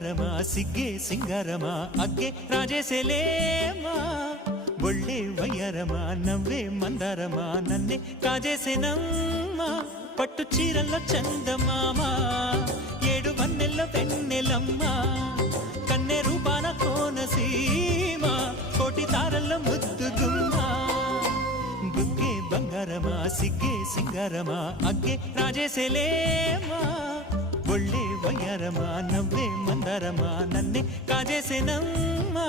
బంగారమా సిగ్గే సింగారమా అగ్గే రాజేసేలేమా ఒళ్ళే వయ్యారమా నవ్వే మందారమా నన్నే కాజేసేనమ్మా పట్టు చీరల్లో చందమామా ఏడు వన్నెల్లో వెన్నెలమ్మా కన్నె రూపాన కోనసీమ కోటి తారల్లో ముద్దుగుమ్మా బుగ్గే బంగారమా సిగ్గే సింగారమా అగ్గే రాజేసేలేమా ఒళ్ళే వయ్యారమా నవ్వే మందారమా నన్నే కాజేసేనమ్మా